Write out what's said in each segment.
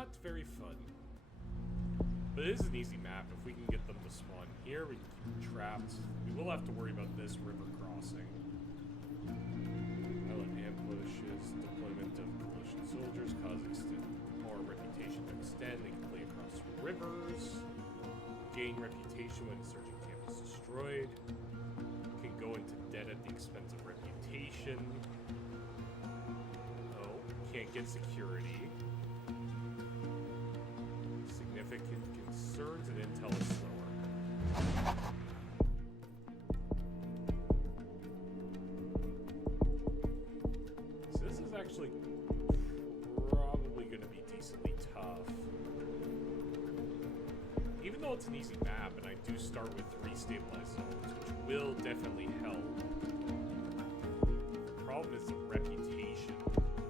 not very fun. But it is an easy map if we can get them to spawn here. We can keep them trapped. We will have to worry about this river crossing. Island ambushes, deployment of coalition soldiers cause more reputation to extend. They can flee across rivers. Gain reputation when insurgent camp is destroyed. Can go into debt at the expense of reputation. Oh, can't get security. Significant concerns and intel is slower. So this is actually probably going to be decently tough. Even though it's an easy map, and I do start with 3 stabilized zones, which will definitely help. The problem is the reputation,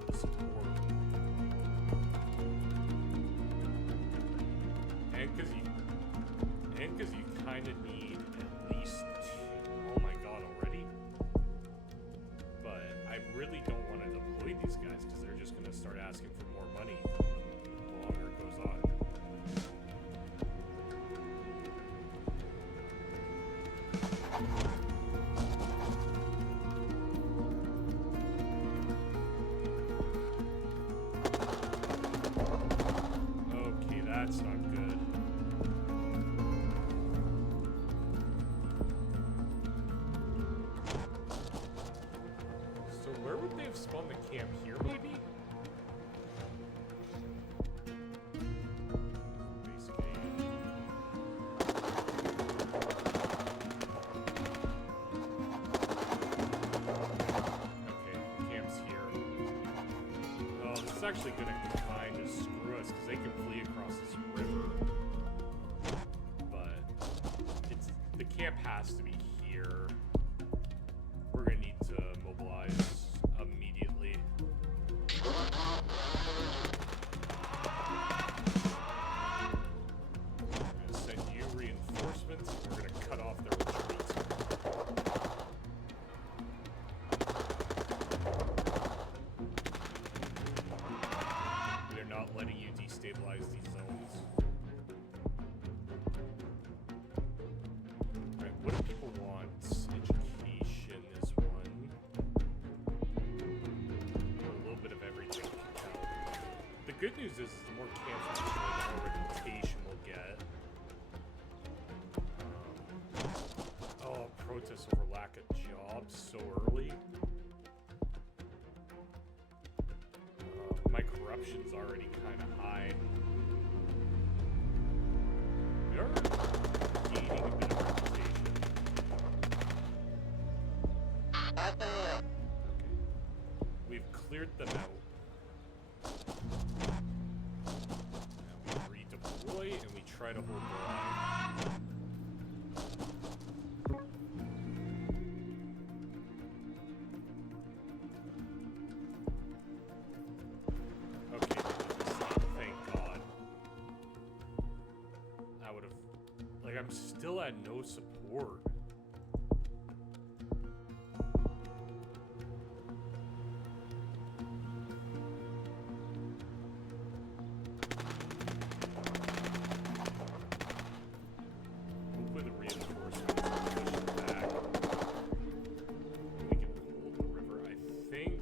the support. And because you kind of need at least 2. Oh my god, already? But I really don't want to deploy these guys because they're just going to start asking for more money the longer it goes on. Okay, that's not good. So where would they have spawned the camp here, maybe? It's actually going to kind of screw us because they can flee across this river. But the camp has to be here. We're going to need to mobilize immediately. We're going to send you reinforcements and we're going to cut off their retreat. Not letting you destabilize these zones. Alright, what do people want? Education is one. A little bit of everything can help. The good news is the more camps we destroy, the more reputation we'll get. Protests over lack of jobs so early. My corruption's already kind of high. We are gaining a bit of reputation. Okay. We've cleared them out. Now we redeploy and we try to hold the line. I'm still at no support. Hopefully the reinforcements are pushing back. We can hold the river. I think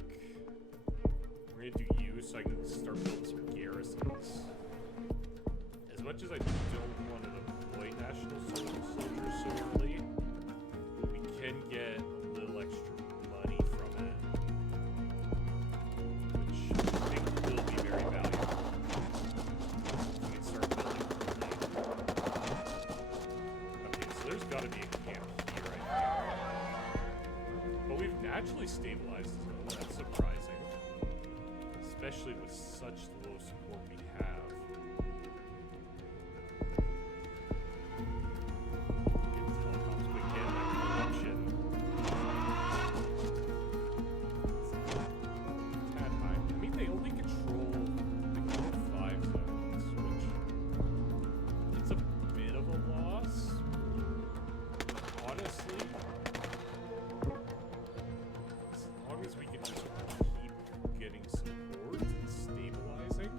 we're gonna do you so I can start building some garrisons. As much as I don't want to national soldiers so early, we can get a little extra money from it, which I think will be very valuable. We can start building early. Okay, so there's got to be a camp here, I think. But we've naturally stabilized the zone. That's surprising, especially with such low support we have. As long as we can just keep getting support and stabilizing,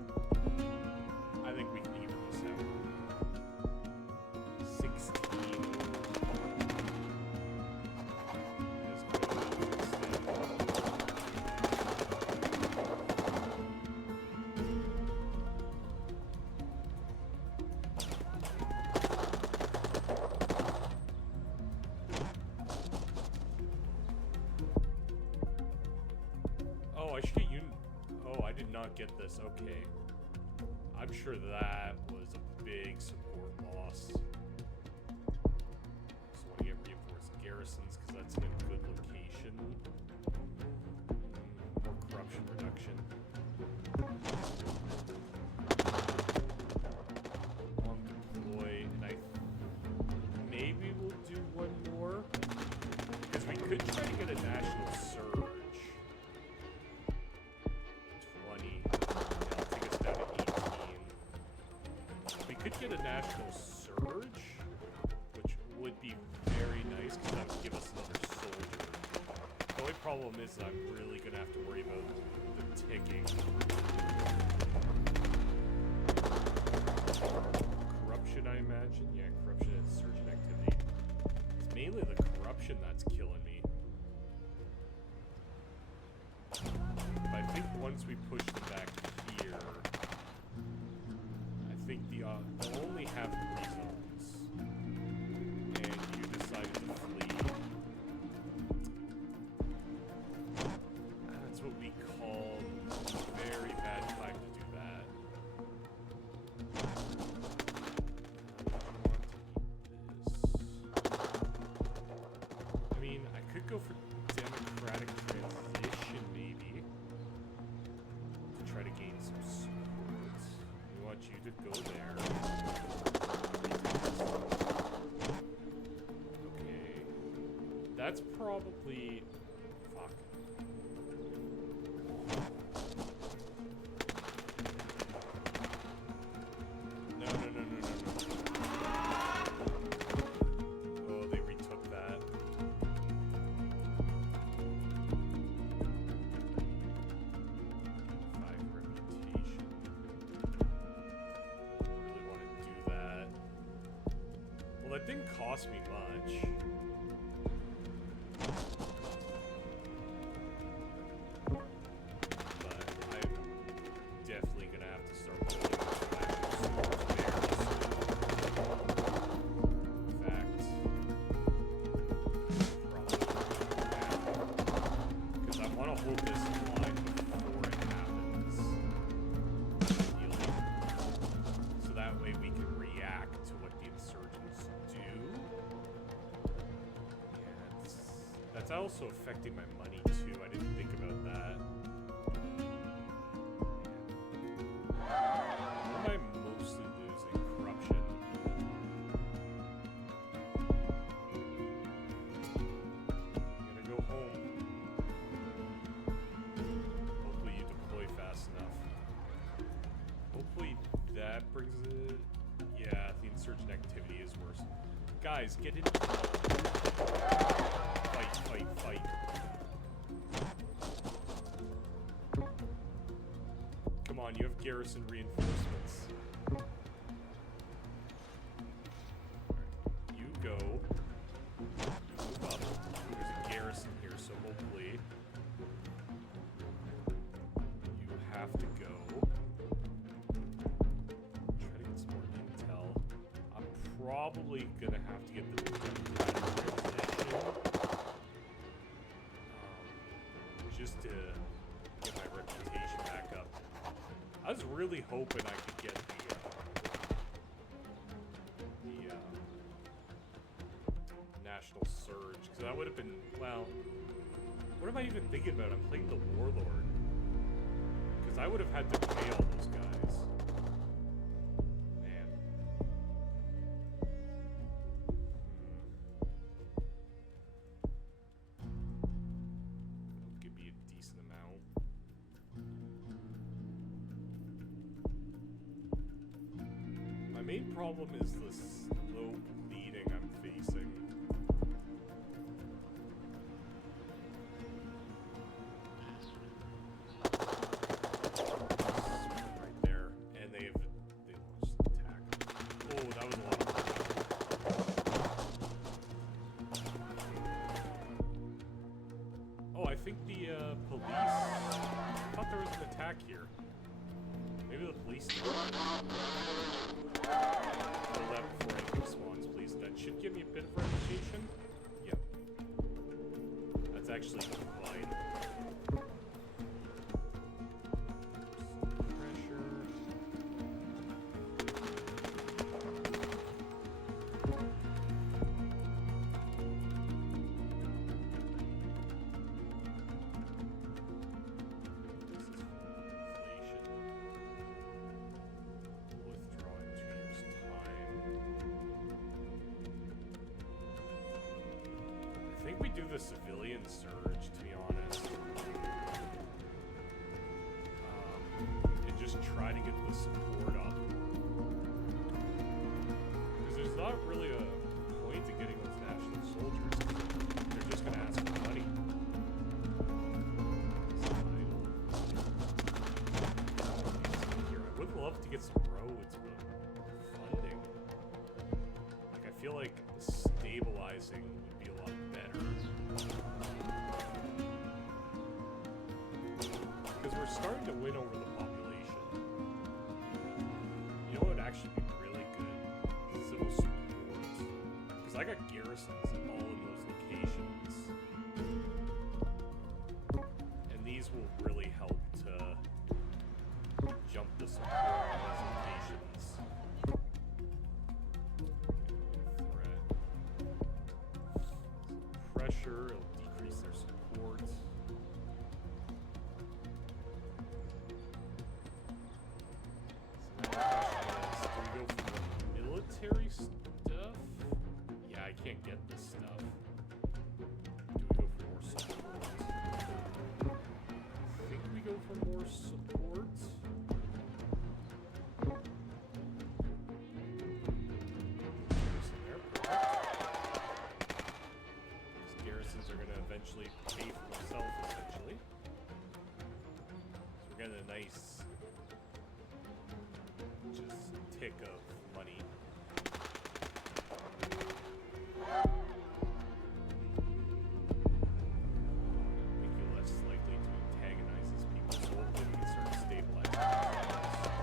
I did not get this. Okay. I'm sure that was a big support loss. Just want to get reinforced garrisons because that's in a good location. More corruption reduction. On deploy, and maybe we'll do one more. Because we could try to get a national surge. 20. That'll take us down to 18. We could get a national surge, which would be very nice because that would give us another soldier. The only problem is that I'm really going to have to worry about the ticking. Corruption, I imagine. Yeah, corruption and insurgent activity. It's mainly the corruption that's killing me. But I think once we push them back here, I think they'll only have 3 zones. And you decided to flee. That's what we call a very bad time to do that. I mean, I could go for democratic transition, maybe, to try to gain some support. We want you to go there. Okay. That's probably... Fuck. No. Oh, they retook that. 5 reputation. Really want to do that. Well, that didn't cost me much. But I'm definitely gonna have to start building back swords there. In fact, probably because I want to hold this line before it happens. Ideally. So that way we can react to what the insurgents do. Yeah, that's also affecting my money too. I didn't think about that. What am I mostly losing? Corruption. I'm gonna go home. Hopefully you deploy fast enough. Hopefully that brings it... Yeah, the insurgent activity is worse. Guys, get in. Fight. Come on, you have garrison reinforcements. You go. Move up. There's a garrison here, so hopefully you have to go. Try to get some more intel. I'm probably gonna have to get the democratic transition. Just to get my reputation back up. I was really hoping I could get the national surge, because that would have been, well, what am I even thinking about? I'm playing the warlord, because I would have had to pay all those guys. Man. Could be a decent amount. My main problem is the slow bleeding I'm facing. Right there. And they launched an attack. Oh, that was a lot of Oh, I think the police... I thought there was an attack here. Maybe the police... Hold that before anything spawns, please. That should give me a bit of reputation. Yep. That's actually fine. the civilian surge, to be honest. And just try to get the support up. Because there's not really a point to getting those national soldiers. They're just going to ask for money. Here, I would love to get some roads, but funding. Like, I feel like stabilizing would be a lot better. Because we're starting to win over the population. You know what would actually be really good? Civil support. Because I got garrisons all in those locations. And these will really help to jump the support on these locations. Threat. Pressure, it'll decrease their support. So now the question is, do we go for the military stuff? Yeah, I can't get this stuff. Do we go for more support? I think we go for more support. Garrison there, perfect. These garrisons are going to eventually pay for themselves, essentially. So we're getting a nice just tick of money. Make you less likely to antagonize these people, so hopefully we can start stabilizing themselves.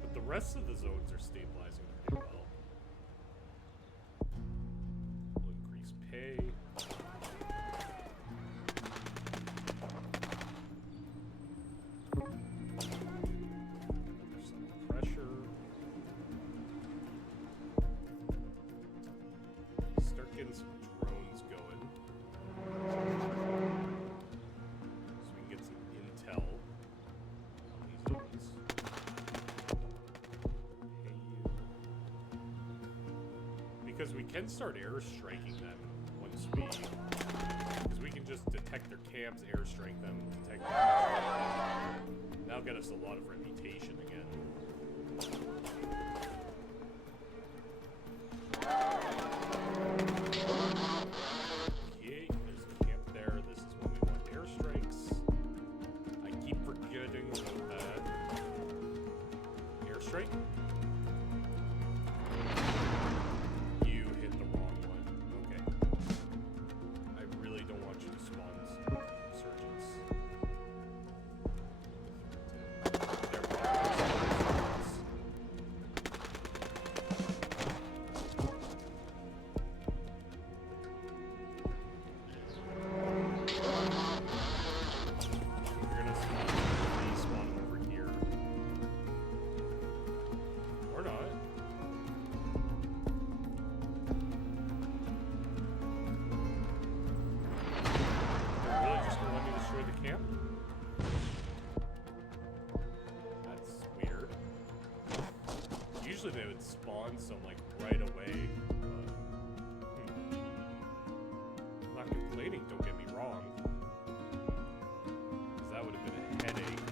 But the rest of the zones are stabilizing pretty well. We'll increase pay. There's some pressure. Start getting some drones going. So we can get some intel on these zones. Pay you. Because we can start airstriking them once we... Because we can just detect their camps, airstrike them, detect them, airstrike them. That'll get us a lot of reputation again. Okay, there's a camp there. This is when we want airstrikes. I keep forgetting about that. Airstrike? You hit the wrong one. Okay. I really don't want you to spawn insurgents. They're You're gonna spawn over here. Or not. They're really just gonna let me destroy the camp? That's weird. Usually they would spawn some like right away. I'm not complaining, don't get me wrong. Because that would have been a headache.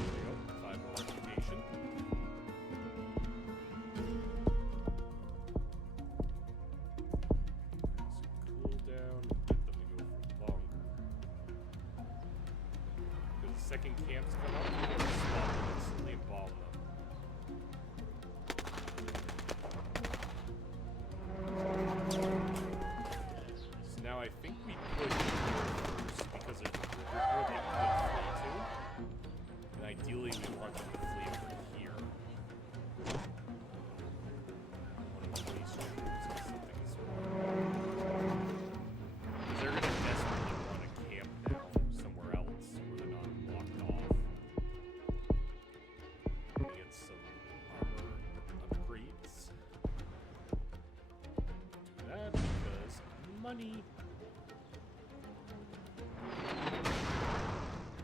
There you go, 5 more reputation. Some cooldown, get them to go for longer. Because the second camps come up, we're going to spawn them instantly and bomb them. So now I think we put here first because there's a river here they could flee to. And ideally we want them to flee over here. One of these troops or something as well. Because they're going to desperately want to camp now somewhere else where they're not blocked off. Get some armor upgrades. Do that because money.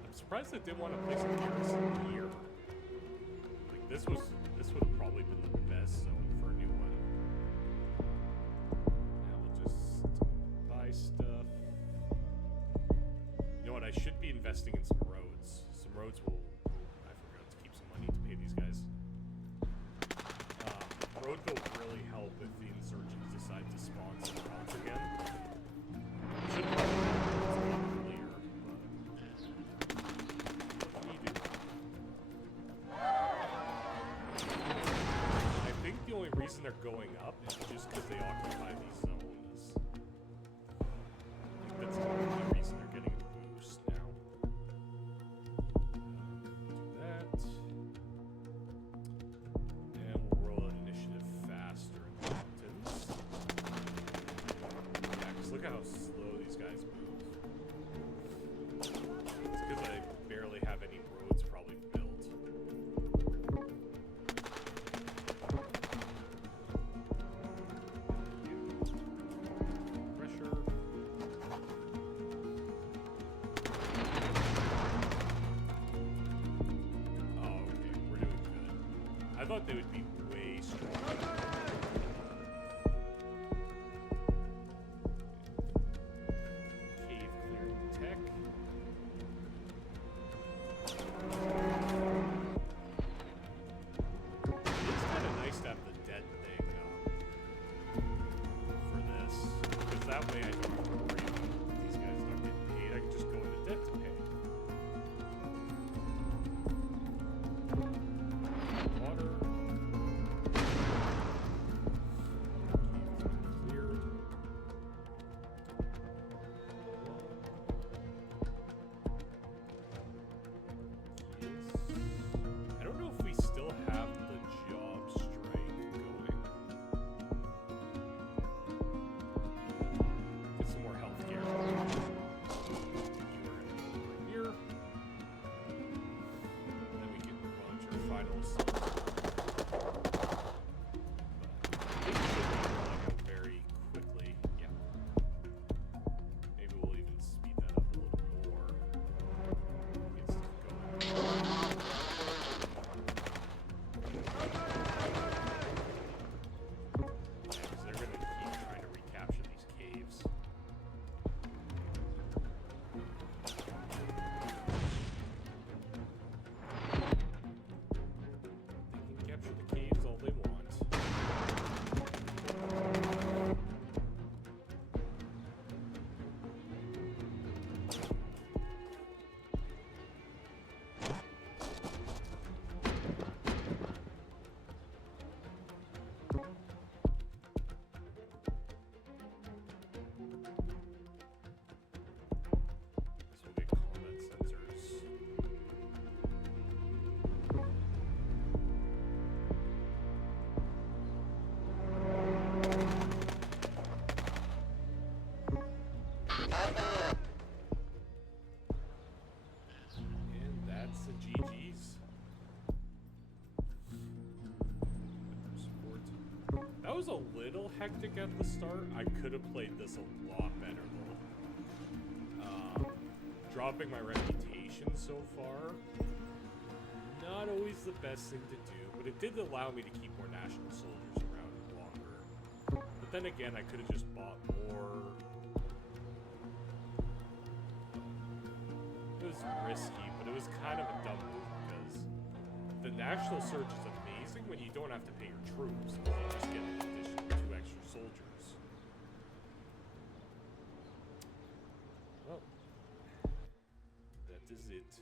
I'm surprised they didn't want to place a garrison here. Like this would have probably been the best zone for a new one. investing in some roads. Some roads will, I forgot to keep some money to pay these guys. Road build really help if the insurgents decide to spawn some routes again. Should probably be clear, but what can you do? I think the only reason they're going up is just because they occupy these zones. I think that's the only reason they're getting a boost now. Do that. And we'll roll out initiative faster in the mountains. Yeah, because look how slow these guys move. It's because I barely have any roads probably built. Pressure. Oh, okay, we're doing good. I thought they would be way stronger. Cave clearing tech. It's kind of nice to have the debt thing for this, because that way I don't have to worry about these guys not getting paid. I can just go into debt to pay. Water. Cleared. Yes. I don't know if we still have the job strike going. Get some more healthcare. You are gonna go over here. And then we can launch our final assault. But I think we should be rolling out very quickly. Yeah. Maybe we'll even speed that up a little more. Get stuff going. Because they're going to keep trying to recapture these caves. They can capture the caves all they want. This will get combat sensors. And that's the GG's. Support. That was a little hectic at the start. I could have played this a lot better though. Dropping my reputation so far, not always the best thing to do, but it did allow me to keep more national soldiers around longer. But then again, I could have just bought more. It was risky, but it was kind of a dumb move because the national surge is amazing when you don't have to pay your troops. You just get an additional 2 extra soldiers. Well, that is it.